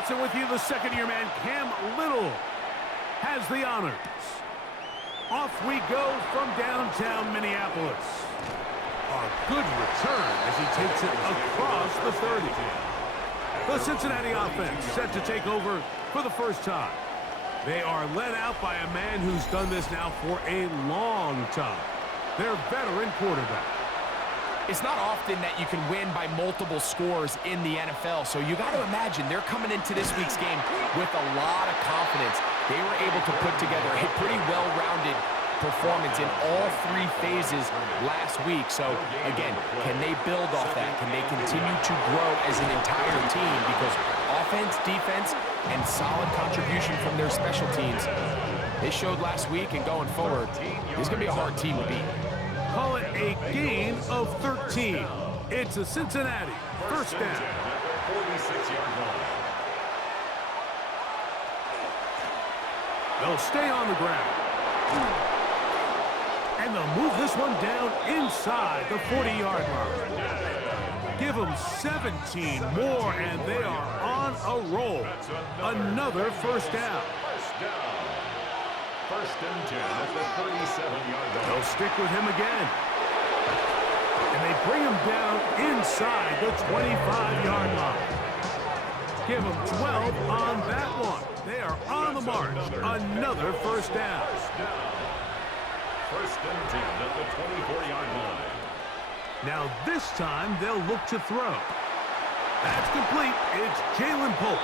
Folks, and with you, the second-year man, Cam Little, has the honors. Off we go from downtown Minneapolis. A good return as he takes it across the 30. The Cincinnati offense set to take over for the first time. They are led out by a man who's done this now for a long time. Their veteran quarterback. It's not often that you can win by multiple scores in the NFL, so you got to imagine they're coming into this week's game with a lot of confidence. They were able to put together a pretty well-rounded performance in all three phases last week. So, again, can they build off that? Can they continue to grow as an entire team? Because offense, defense, and solid contribution from their special teams, they showed last week, and going forward, this is going to be a hard team to beat. Call it a gain of 13. It's a Cincinnati first down. They'll stay on the ground. And they'll move this one down inside the 40-yard line. Give them 17 more, and they are on a roll. Another first down. First and 10 at the 37-yard line. They'll stick with him again. And they bring him down inside the 25-yard line. Give him 12 on that one. They are on the march. Another first down. First and 10 at the 24-yard line. Now this time they'll look to throw. That's complete. It's Jalen Polk.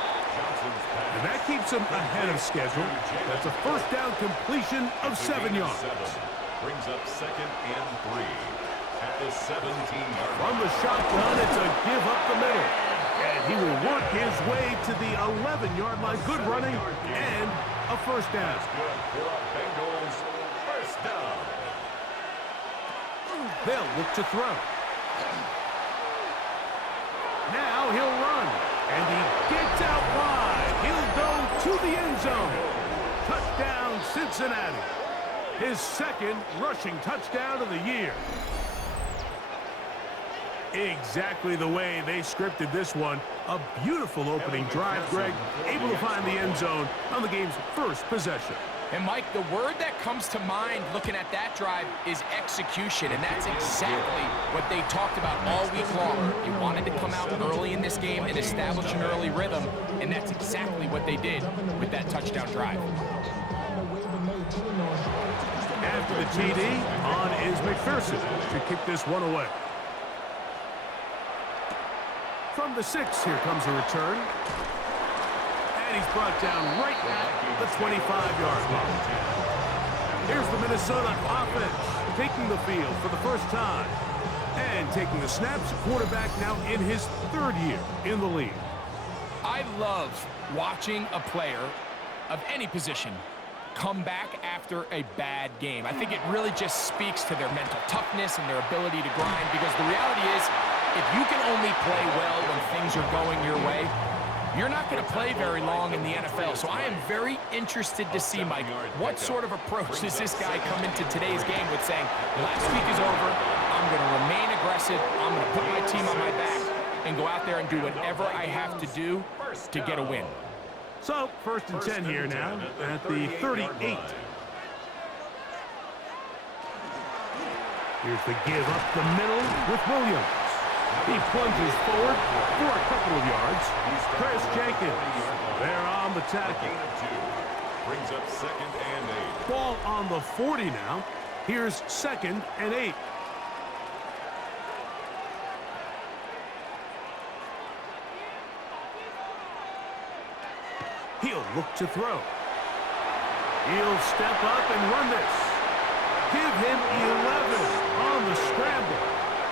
And that keeps him ahead of schedule. That's a first down completion of 7 yards. Brings up second and 3 at the 17-yard line. From the shotgun, it's a give up the middle. And he will work his way to the 11-yard line. Good running and a first down. Good for a Bengals first down. They'll look to throw. Now he'll run. And he gets out wide. He'll go to the end zone. Touchdown, Cincinnati. His second rushing touchdown of the year. Exactly the way they scripted this one. A beautiful opening drive, Greg. Able to find the end zone on the game's first possession. And, Mike, the word that comes to mind looking at that drive is execution, and that's exactly what they talked about all week long. They wanted to come out early in this game and establish an early rhythm, and that's exactly what they did with that touchdown drive. After the TD, on is McPherson to kick this one away. From the 6, here comes a return. And he's brought down right at the 25-yard line. Here's the Minnesota offense taking the field for the first time. And taking the snaps, quarterback now in his third year in the league. I love watching a player of any position come back after a bad game. I think it really just speaks to their mental toughness and their ability to grind, because the reality is, if you can only play well when things are going your way, you're not going to play very long in the NFL. So I am very interested to see, Mike, what sort of approach does this guy come into today's game with, saying, last week is over, I'm going to remain aggressive, I'm going to put my team on my back, and go out there and do whatever I have to do to get a win. So, first and 10 here now at the 38. Here's the give up the middle with Williams. He plunges forward for a couple of yards. Chris Jenkins, there on the tackle. Brings up second and 8. Ball on the 40 now. Here's second and 8. He'll look to throw. He'll step up and run this. Give him 11 on the scramble.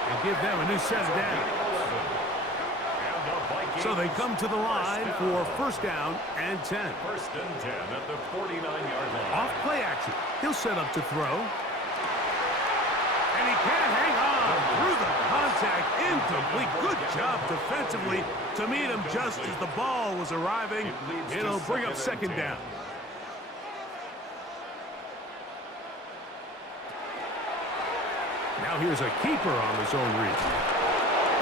And give them a new set of downs. So they come to the line for first down and 10. First and 10 at the 49-yard line. Off play action. He'll set up to throw. And he can't hang on through the contact. Incomplete. Good job defensively to meet him just as the ball was arriving. It'll bring up second down. Now here's a keeper on the zone read.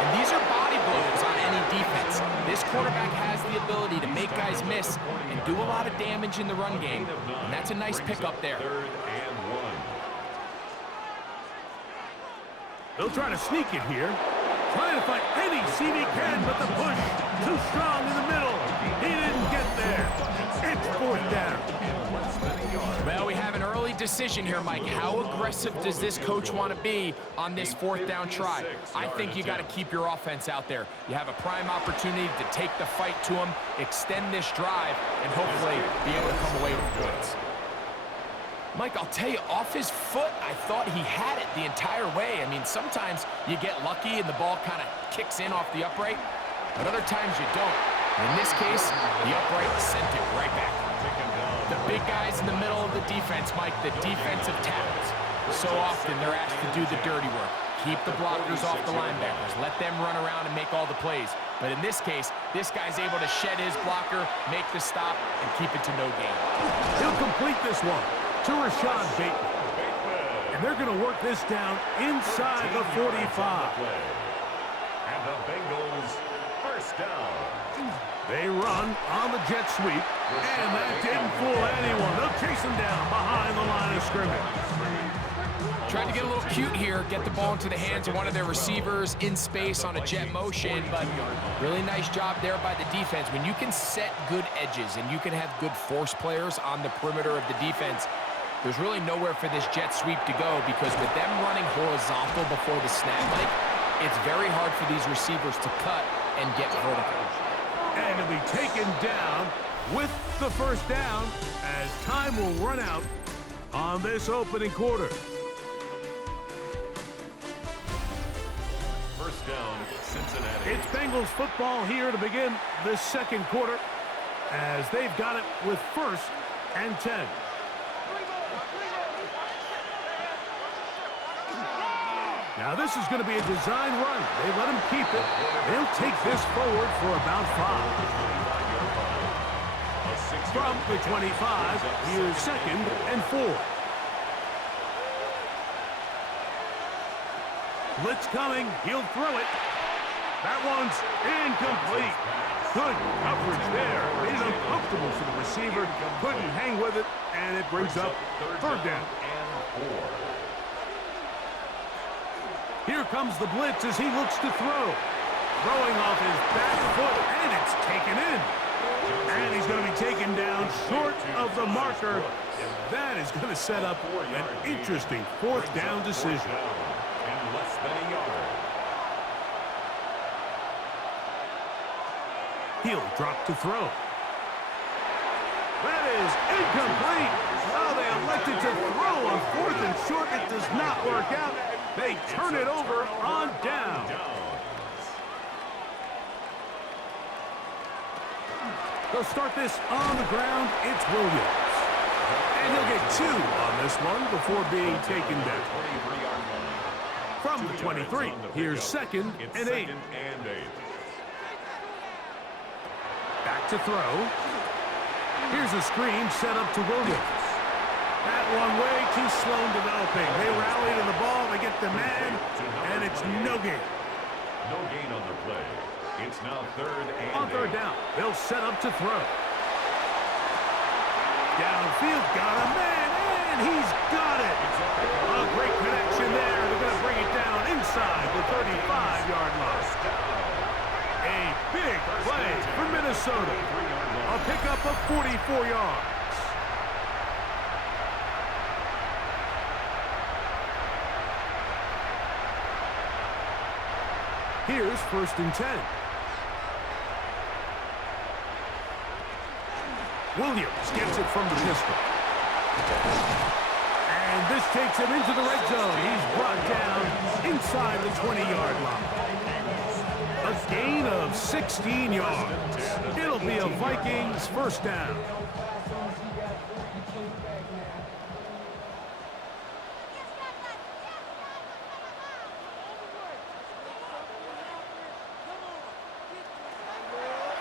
And these are body body blows on any defense. This quarterback has the ability to make guys miss and do a lot of damage in the run game, and that's a nice pickup there. Third and 1. They'll try to sneak it here. Trying to find any seam he can, but the push too strong in the middle. He didn't get there. It's 4th down. Well, we have an early decision here, Mike. How aggressive does this coach want to be on this 4th down try? I think you got to keep your offense out there. You have a prime opportunity to take the fight to him, extend this drive, and hopefully be able to come away with points. Mike, I'll tell you, off his foot, I thought he had it the entire way. I mean, sometimes you get lucky and the ball kind of kicks in off the upright, but other times you don't. In this case, the upright sent it right back. The big guys in the middle of the defense, Mike, the defensive tackles. So often they're asked to do the dirty work. Keep the blockers off the linebackers. Let them run around and make all the plays. But in this case, this guy's able to shed his blocker, make the stop, and keep it to no gain. He'll complete this one to Rashad Bateman. And they're going to work this down inside the 45. And the Bengals first down. They run on the jet sweep, and that didn't fool anyone. They'll chase him down behind the line of scrimmage. Tried to get a little cute here, get the ball into the hands of one of their receivers in space on a jet motion, but really nice job there by the defense. When you can set good edges and you can have good force players on the perimeter of the defense, there's really nowhere for this jet sweep to go, because with them running horizontal before the snap, Mike, it's very hard for these receivers to cut and get vertical. And he'll be taken down with the first down as time will run out on this opening quarter. First down, Cincinnati. It's Bengals football here to begin the second quarter as they've got it with 1st and 10. Now this is going to be a design run. They let him keep it. They'll take this forward for about 5. From the 25, here's 2nd and 4. Blitz coming. He'll throw it. That one's incomplete. Good coverage there. Made it uncomfortable for the receiver. Couldn't hang with it, and it brings up 3rd down. Here comes the blitz as he looks to throw. Throwing off his back foot, and it's taken in. And he's going to be taken down short of the marker. And that is going to set up an interesting 4th down decision. And less than a yard. He'll drop to throw. That is incomplete. Oh, they elected to throw on 4th and short. It does not work out. They turn it over on down. They'll start this on the ground. It's Williams. And he'll get 2 on this one before being taken down. From the 23, here's 2nd and 8. Back to throw. Here's a screen set up to Williams. That one way too slow in developing. They rally to the ball, they get the man, and it's no gain. No gain on the play. It's now 3rd and 8. On 3rd down, they'll set up to throw. Downfield, got a man, and he's got it. A great connection there. They're going to bring it down inside the 35-yard line. A big play for Minnesota. A pickup of 44 yards. Here's 1st and 10. Williams gets it from the pistol. And this takes him into the red zone. He's brought down inside the 20-yard line. A gain of 16 yards. It'll be a Vikings 1st down.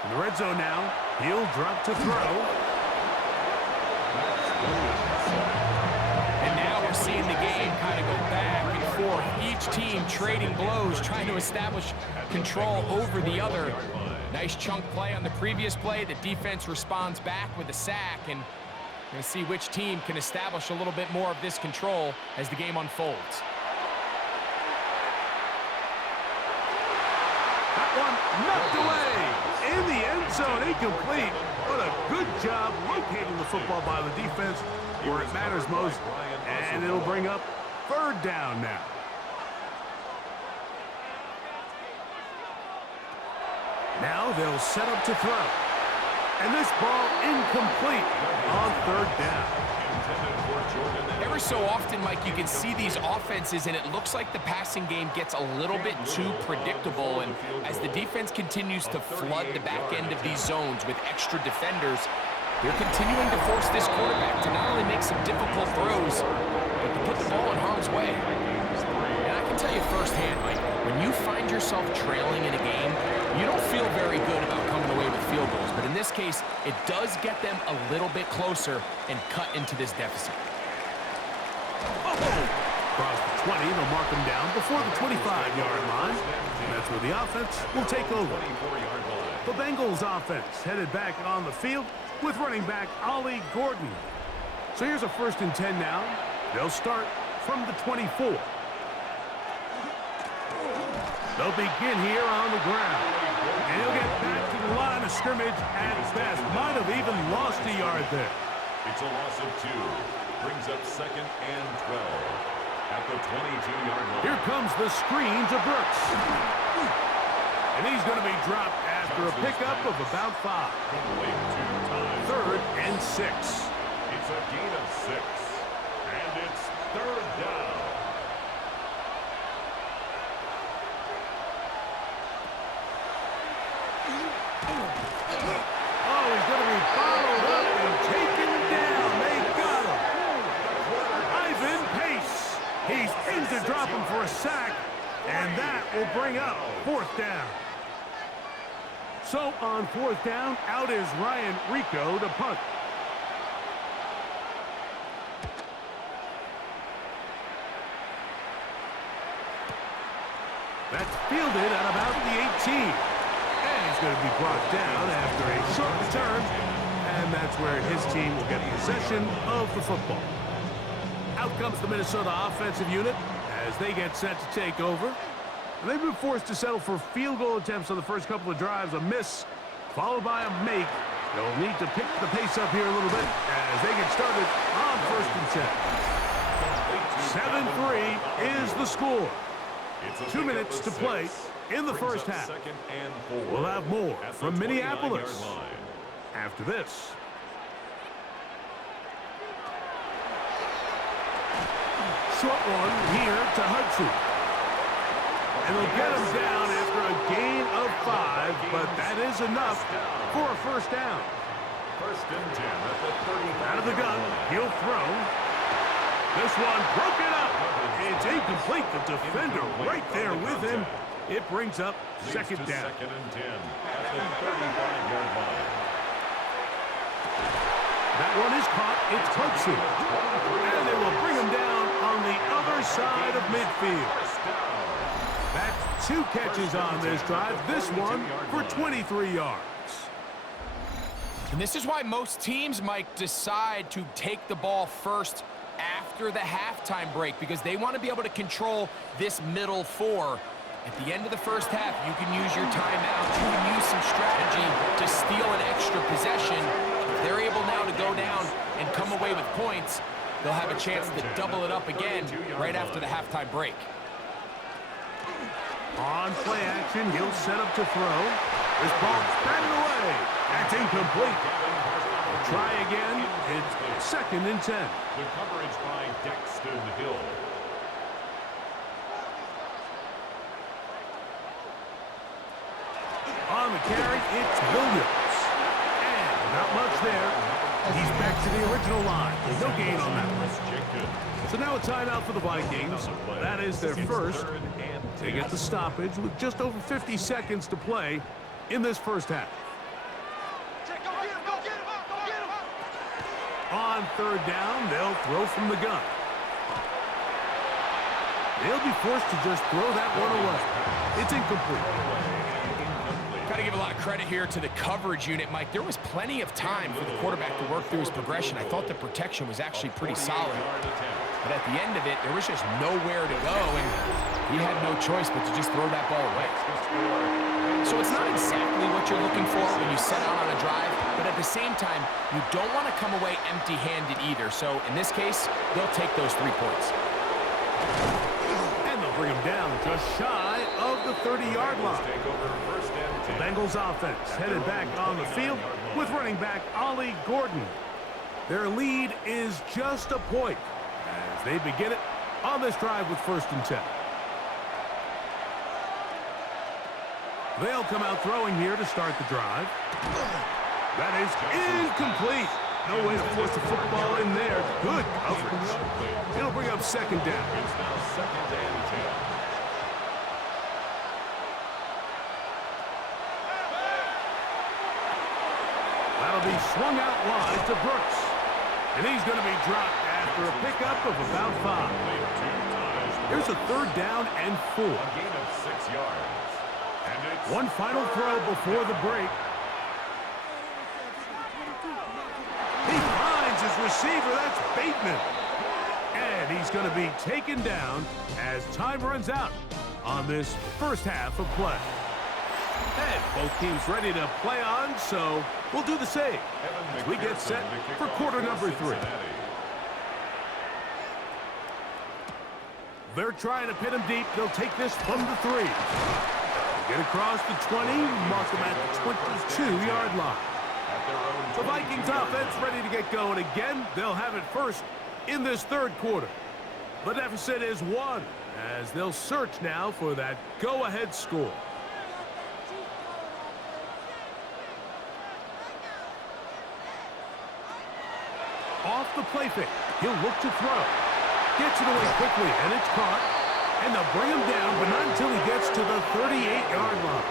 In the red zone now, he'll drop to throw. And now we're seeing the game kind of go back and forth, each team trading blows, trying to establish control over the other. Nice chunk play on the previous play. The defense responds back with a sack, and we're going to see which team can establish a little bit more of this control as the game unfolds. That one knocked away in the end zone, incomplete. What a good job locating the football by the defense where it matters most, and it'll bring up third down now. Now they'll set up to throw. And this ball incomplete on third down. Every so often, Mike, you can see these offenses, and it looks like the passing game gets a little bit too predictable. And as the defense continues to flood the back end of these zones with extra defenders, they're continuing to force this quarterback to not only make some difficult throws, but to put the ball in harm's way. And I can tell you firsthand, Mike, when you find yourself trailing in a game, you don't feel very good about coming away with field goals. But in this case, it does get them a little bit closer and cut into this deficit. Across the 20, they'll mark them down before the 25-yard line. And that's where the offense will take over. The Bengals offense headed back on the field with running back Ollie Gordon. So here's a 1st and 10 now. They'll start from the 24. They'll begin here on the ground. And he'll get back to the line of scrimmage at best. Might have even lost a yard there. It's a loss of 2. Brings up 2nd and 12 at the 22-yard line. Here comes the screen to Brooks. And he's going to be dropped after a pickup of about 5. 3rd and 6. It's a gain of 6. And it's 3rd down. Oh, he's going to be followed up and taken down. They got him. Ivan Pace. He's in to drop him for a sack, and that will bring up 4th down. So on 4th down, out is Ryan Rico to punt. That's fielded at about the 18. And he's going to be brought down after a short return. And that's where his team will get possession of the football. Out comes the Minnesota offensive unit as they get set to take over. And they've been forced to settle for field goal attempts on the first couple of drives. A miss, followed by a make. They'll need to pick the pace up here a little bit as they get started on 1st and 10. 7-3 is the score. 2 minutes to play in the first half. We'll have more from Minneapolis after this. Short one here to Hudson. And they'll get him down after a gain of 5, but that is enough for a 1st down. 1st and 10 at the 35. Out of the gun, he'll throw. This one broken up. It's incomplete. The defender right there with him. It brings up 2nd down. 2nd and 10 at the 35-yard line. That one is caught. It's Hudson. And they will bring him down on the other side of midfield. That's 2 catches on this drive. This one for 23 yards. And this is why most teams might decide to take the ball first after the halftime break, because they want to be able to control this middle 4. At the end of the first half, you can use your timeout, you can use some strategy to steal an extra possession. If they're able now to go down and come away with points, they'll have a chance to double it up again right after the halftime break. On play action, he'll set up to throw. This ball batted away. That's incomplete. They'll try again. It's 2nd and 10. The coverage by Dexton Hill. On the carry, it's Williams. And not much there. He's back to the original line. No gain on that one. So now a timeout for the Vikings. That is their first. They get the stoppage with just over 50 seconds to play in this first half. On 3rd down, they'll throw from the gun. They'll be forced to just throw that one away. It's incomplete. Got to give a lot of credit here to the coverage unit, Mike. There was plenty of time for the quarterback to work through his progression. I thought the protection was actually pretty solid. But at the end of it, there was just nowhere to go, and he had no choice but to just throw that ball away. So it's not exactly what you're looking for when you set out on a drive, but at the same time, you don't want to come away empty-handed either. So in this case, they'll take those 3 points. And they'll bring him down just shy of the 30-yard line. The Bengals offense headed back on the field with running back Ollie Gordon. Their lead is just a point as they begin it on this drive with 1st and 10. They'll come out throwing here to start the drive. That is incomplete. No way to force the football in there. Good coverage. It'll bring up 2nd down. It's now 2nd and 10. That'll be swung out wide to Brooks. And he's going to be dropped after a pickup of about 5. Here's a 3rd down and 4. A gain of 6 yards. And it's one final throw before the break. He finds his receiver. That's Bateman. And he's going to be taken down as time runs out on this first half of play. And both teams ready to play on, so we'll do the same as we get set for quarter number 3. They're trying to pin him deep. They'll take this from the 3. Get across the 20, mark him at the 22-yard line. The Vikings offense ready to get going again. They'll have it first in this 3rd quarter. The deficit is 1 as they'll search now for that go-ahead score. Off the play fake. He'll look to throw. Gets it away quickly, and it's caught. And they'll bring him down, but not until he gets to the 38-yard line.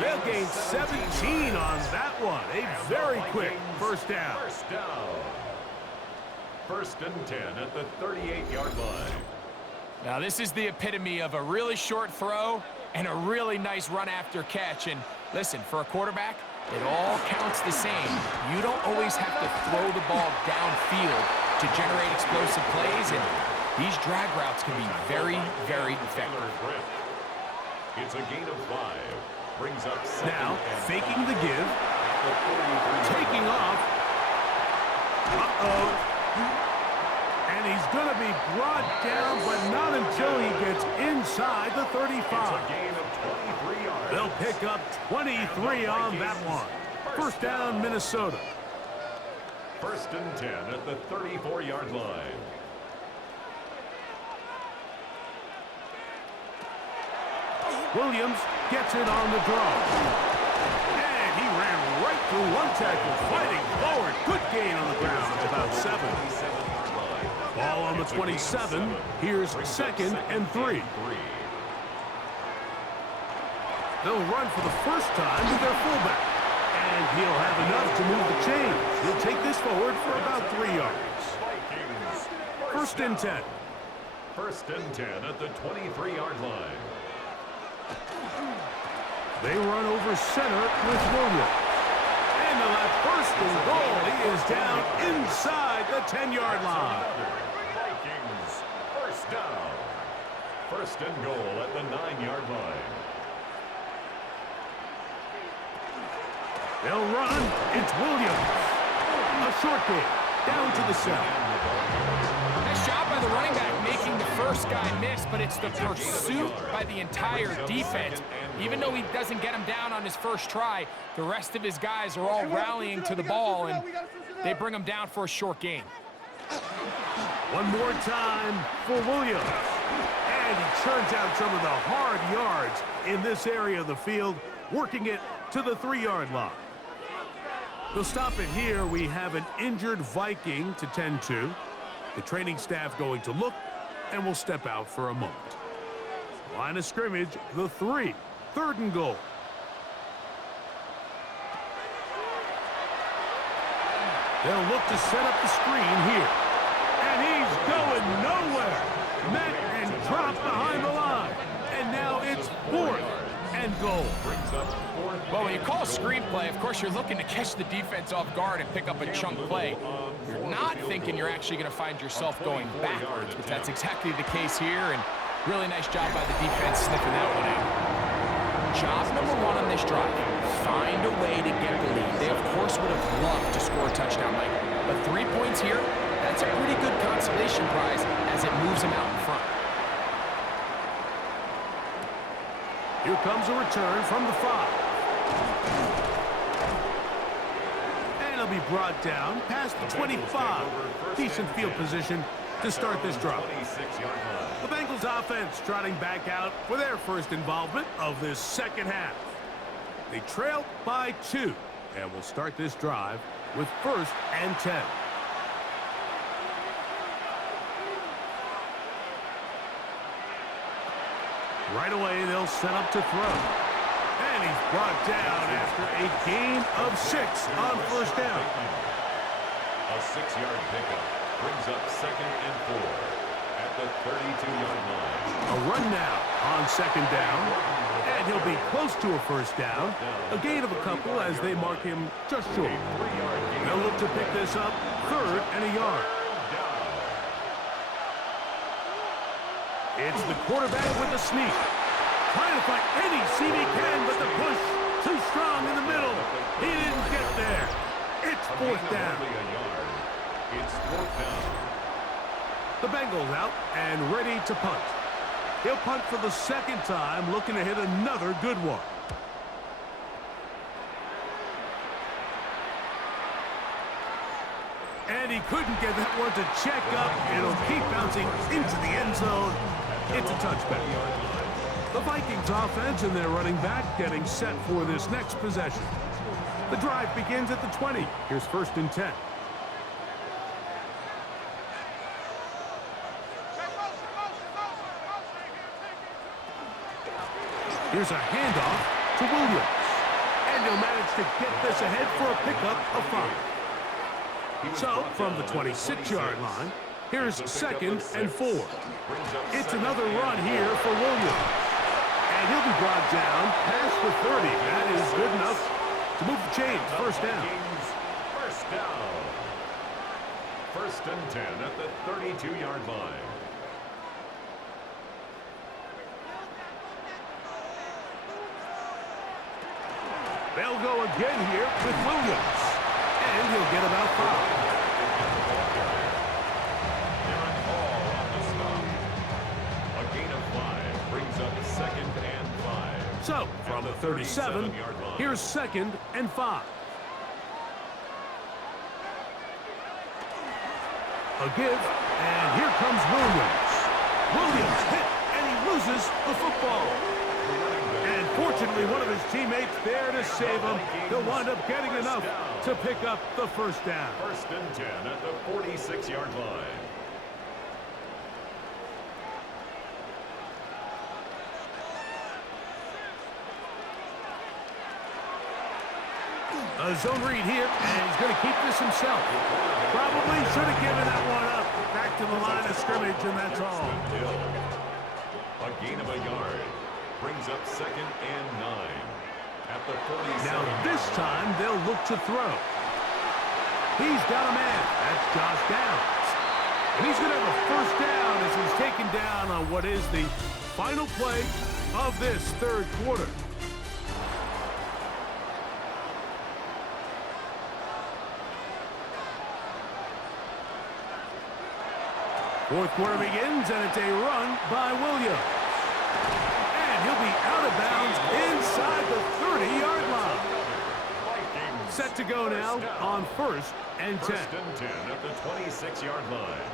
They'll gain 17 on that one. A very quick first down. 1st and 10 at the 38-yard line. Now this is the epitome of a really short throw and a really nice run after catch. And listen, for a quarterback, it all counts the same. You don't always have to throw the ball downfield to generate explosive plays, and these drag routes can be very, very effective. It's a gain of 5. Brings up 2nd now, and faking 5. the give. Taking off. Uh-oh. And he's going to be brought down, but not until he gets inside the 35. It's a gain of 23 yards. They'll pick up 23 on that one. First down, Minnesota. 1st and 10 at the 34-yard line. Williams gets it on the draw. And he ran right through one tackle, fighting forward. Good gain on the ground, about 7. Ball on the 27. Here's 2nd and 3. They'll run for the first time with their fullback. And he'll have enough to move the chains. He'll take this forward for about 3 yards. 1st and 10. 1st and 10 at the 23-yard line. They run over center with Williams. And they'll have 1st and goal. He is down inside the 10-yard line. Vikings, 1st down. 1st and goal at the 9-yard line. They'll run. It's Williams. A short game. Down to the center. Nice job by the running back making the first guy miss, but it's the pursuit by the entire defense. Even though he doesn't get him down on his first try, the rest of his guys are all rallying to the ball, and they bring him down for a short gain. One more time for Williams. And he churns out some of the hard yards in this area of the field, working it to the 3-yard line. They'll stop it here. We have an injured Viking to tend to. The training staff going to look, and we'll step out for a moment. Line of scrimmage, the 3. 3rd and goal. They'll look to set up the screen here. And he's going nowhere. met and dropped behind the line. And now it's 4th and goal. Well, when you call a screenplay, of course, you're looking to catch the defense off guard and pick up a chunk play. You're not thinking you're actually going to find yourself going backwards, but that's exactly the case here, and really nice job by the defense sniffing that one out. Job number 1 on this drive, find a way to get the lead. They, of course, would have loved to score a touchdown, Mike, but 3 points here, that's a pretty good consolation prize as it moves them out in front. Here comes a return from the 5. And it'll be brought down past the 25. Decent field position to start this drive. The Bengals offense trotting back out for their first involvement of this second half. They trail by 2, and will start this drive with 1st and 10. Right away, they'll set up to throw. And he's brought down after a gain of 6 on 1st down. A 6-yard pickup brings up 2nd and 4 at the 32-yard line. A run now on 2nd down. And he'll be close to a 1st down. A gain of a couple as they mark him just short. They'll look to pick this up 3rd and a yard. It's the quarterback with the sneak. Trying to find any seam he can, but the push too strong in the middle. He didn't get there. It's 4th down. It's 4th down. The Bengals out and ready to punt. He'll punt for the 2nd time, looking to hit another good one. And he couldn't get that one to check up. It'll keep bouncing into the end zone. It's a touchback. The Vikings offense and their running back getting set for this next possession. The drive begins at the 20. Here's 1st and 10. Here's a handoff to Williams. And he'll manage to get this ahead for a pickup of 5. So, from the 26-yard line, here's 2nd and 4. It's another run here for Williams. And he'll be brought down past the 30. That is good enough to move the chains. 1st down. 1st down. 1st and 10 at the 32-yard line. They'll go again here with Williams. And he'll get about 5. So, from the 37, here's 2nd and 5. A give, and here comes Williams. Williams hit, and he loses the football. And fortunately, one of his teammates there to save him. He'll wind up getting enough to pick up the 1st down. 1st and 10 at the 46-yard line. A zone read here, and he's going to keep this himself. Probably should have given that one up. Back to the line of scrimmage, and that's all. A gain of a yard brings up 2nd and 9 at the 47. Now this time they'll look to throw. He's got a man. That's Josh Downs. And he's going to have a 1st down as he's taken down on what is the final play of this 3rd quarter. Fourth quarter begins, and it's a run by Williams. And he'll be out of bounds inside the 30-yard line. Set to go now on 1st and 10. 1st and 10 at the 26-yard line.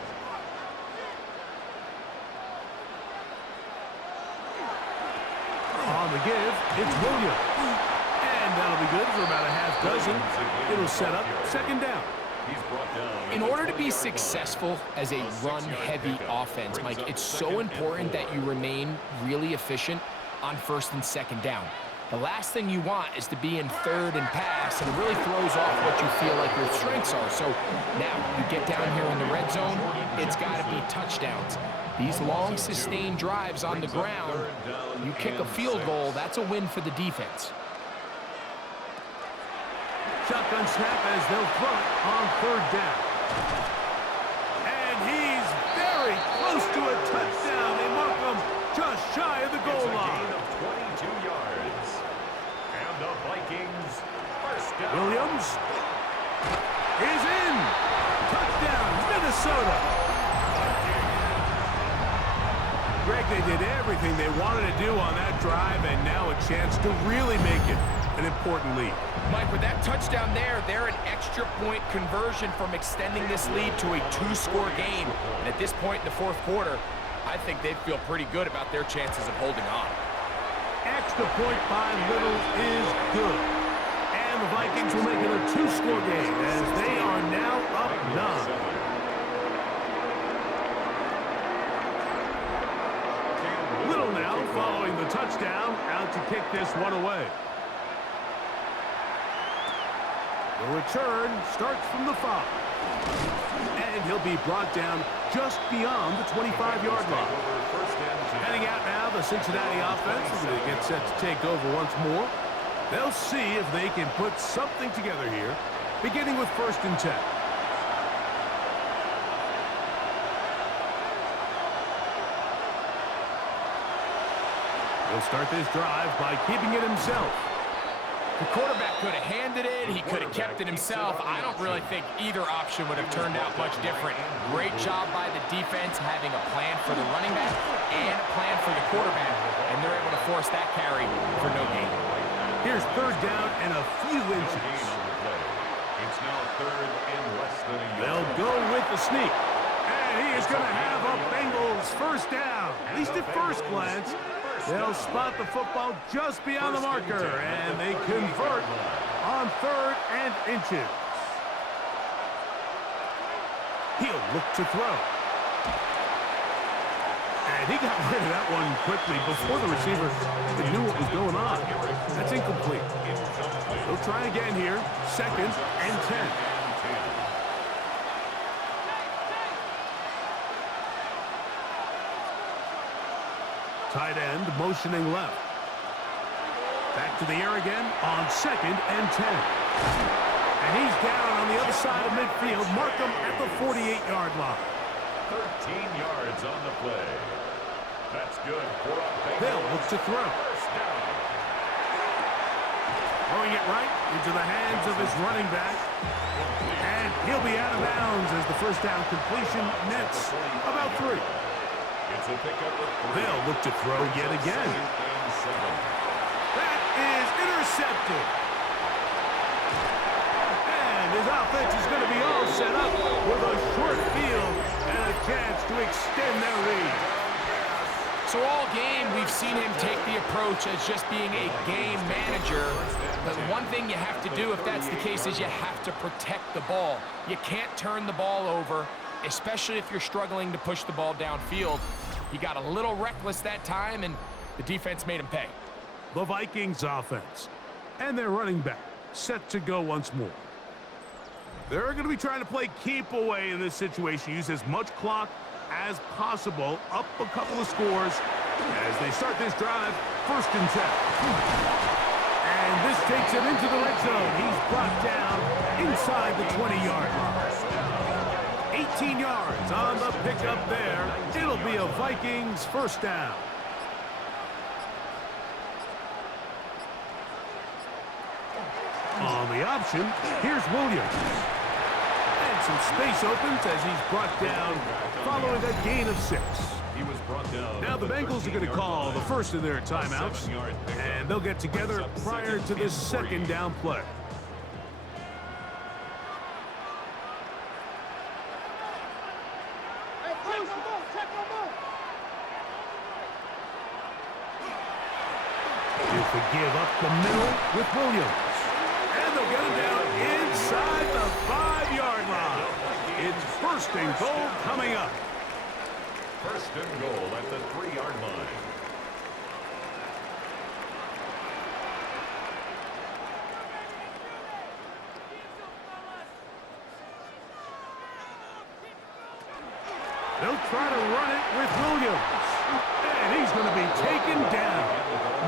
On the give, it's Williams. And that'll be good for about a half dozen. It'll set up 2nd down. In order to be successful as a run-heavy offense, Mike, it's so important that you remain really efficient on 1st and 2nd down. The last thing you want is to be in third and pass, and it really throws off what you feel like your strengths are. So now you get down here in the red zone, it's got to be touchdowns. These long, sustained drives on the ground, you kick a field goal, that's a win for the defense. Shotgun snap as they'll throw it on third down. And he's very close to a touchdown. They mark him just shy of the goal line. Gain of 22 yards. And the Vikings first down. Williams is in. Touchdown, Minnesota. Greg, they did everything they wanted to do on that drive, and now a chance to really make it an important lead. Mike, with that touchdown there, they're an extra point conversion from extending this lead to a 2-score game. And at this point in the fourth quarter, I think they'd feel pretty good about their chances of holding on. Extra point by Little is good. And the Vikings will make it a 2-score game as they are now up 9. Little now following the touchdown, out to kick this one away. The return starts from the 5. And he'll be brought down just beyond the 25-yard line. Heading out now, the Cincinnati offense is going to get set to take over once more. They'll see if they can put something together here, beginning with 1st and 10. He'll start this drive by keeping it himself. The quarterback could have handed it. He could have kept it himself. I don't really think either option would have turned out much different. Great job by the defense having a plan for the running back and a plan for the quarterback, and they're able to force that carry for no gain. Here's 3rd down and a few inches. It's now 3rd and less than a yard. They'll go with the sneak. And he is going to have a Bengals first down. At least at first glance. They'll spot the football just beyond the marker, and they convert on 3rd and inches. He'll look to throw. And he got rid of that one quickly before the receiver knew what was going on. That's incomplete. They'll try again here, 2nd and 10. Tight end motioning left. Back to the air again on 2nd and 10. And he's down on the other side of midfield. Mark him at the 48-yard line. 13 yards on the play. That's good for a Bengals. They'll look to throw. First down. Throwing it right into the hands of his running back. And he'll be out of bounds as the first down completion nets about 3. It's a pickup of 3. They'll look to throw yet again. That is intercepted. And his offense is going to be all set up with a short field and a chance to extend their lead. So all game, we've seen him take the approach as just being a game manager. But one thing you have to do if that's the case is you have to protect the ball. You can't turn the ball over, especially if you're struggling to push the ball downfield. He got a little reckless that time, and the defense made him pay. The Vikings offense and their running back set to go once more. They're going to be trying to play keep away in this situation, use as much clock as possible, up a couple of scores as they start this drive, 1st and 10. And this takes him into the red zone. He's brought down inside the 20-yard line. 18 yards on the pickup there. It'll be a Vikings first down. On the option, here's Williams. And some space opens as he's brought down following a gain of 6. He was brought down. Now the Bengals are going to call the first of their timeouts, and they'll get together prior to this 2nd down play. If they give up the middle with Williams. And they'll get him down inside the 5-yard line. It's 1st and goal coming up. 1st and goal at the 3-yard line. They'll try to run it with Williams. And he's going to be taken down.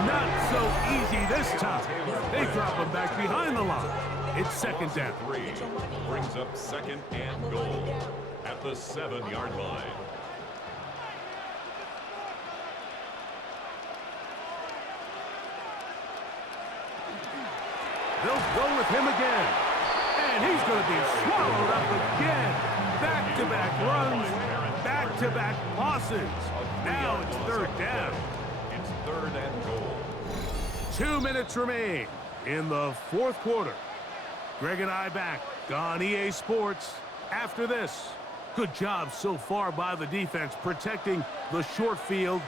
Not so easy this time. They drop him back behind the line. It's second down. Brings up second and goal at the 7-yard line. They'll go with him again. And he's going to be swallowed up again. Back-to-back runs, back-to-back losses. Now it's third down. It's third and goal. 2 minutes remain in the fourth quarter. Greg and I back on EA Sports after this. Good job so far by the defense protecting the short field.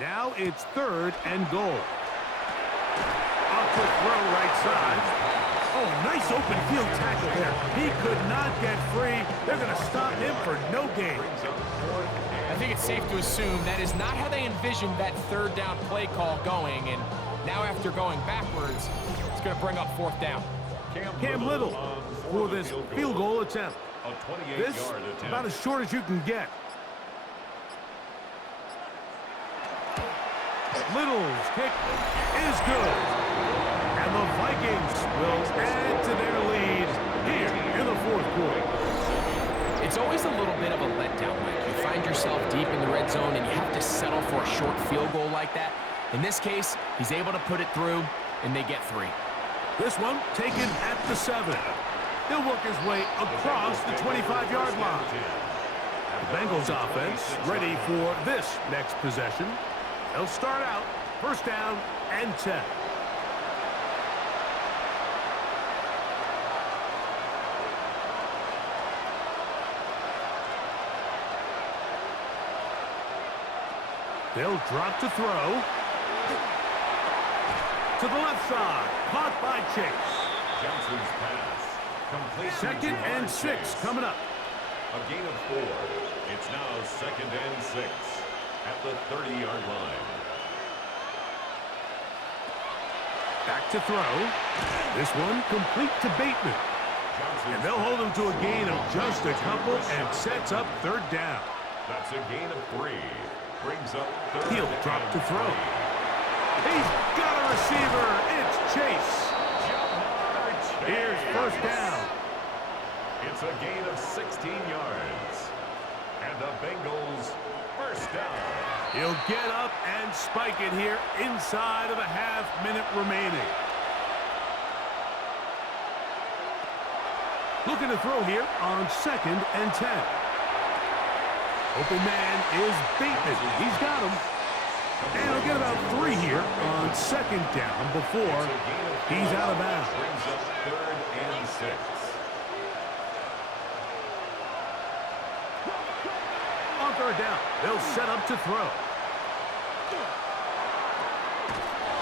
Now it's third and goal. A quick throw right side. Oh, nice open field tackle there. He could not get free. They're going to stop him for no gain. I think it's safe to assume that is not how they envisioned that third down play call going, and now after going backwards, it's going to bring up fourth down. Cam Little for this field goal attempt. A 28-yard This attempt. about as short as you can get. Little's kick is good. And the Vikings will add to their lead here in the fourth quarter. It's always a little bit of a letdown, Mike. You find yourself deep in the red zone and you have to settle for a short field goal like that. In this case, he's able to put it through, and they get 3. This one taken at the 7. He'll work his way across the 25-yard line. The Bengals offense ready for this next possession. They'll start out first down and 10. They'll drop to throw. To the left side. Caught by Chase. Johnson's pass. Complete. Second and 6 coming up. A gain of 4. It's now second and 6 at the 30-yard line. Back to throw. This one complete to Bateman. And they'll hold him to a gain of just a couple and sets up third down. That's a gain of 3. Brings up third. He'll drop to throw. He's got a receiver. It's Chase. Here's first down. It's a gain of 16 yards. And the Bengals first down. He'll get up and spike it here inside of a half-minute remaining. Looking to throw here on second and 10. Open man is Bateman. He's got him. And he'll get about 3 here on second down before he's out of bounds. Brings up third and 6. On third down, they'll set up to throw.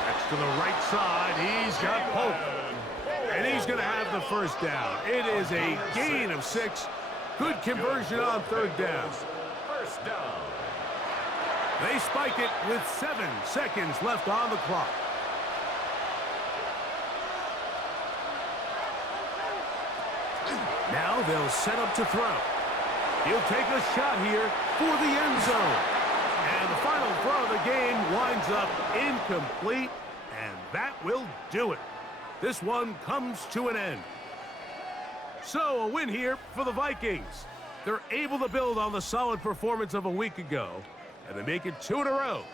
Next to the right side, he's got Pope. And he's going to have the first down. It is a gain of 6. Good conversion on third down. First down. They spike it with 7 seconds left on the clock. Now they'll set up to throw. He'll take a shot here for the end zone. And the final throw of the game winds up incomplete, and that will do it. This one comes to an end. So a win here for the Vikings. They're able to build on the solid performance of a week ago, and they make it 2 in a row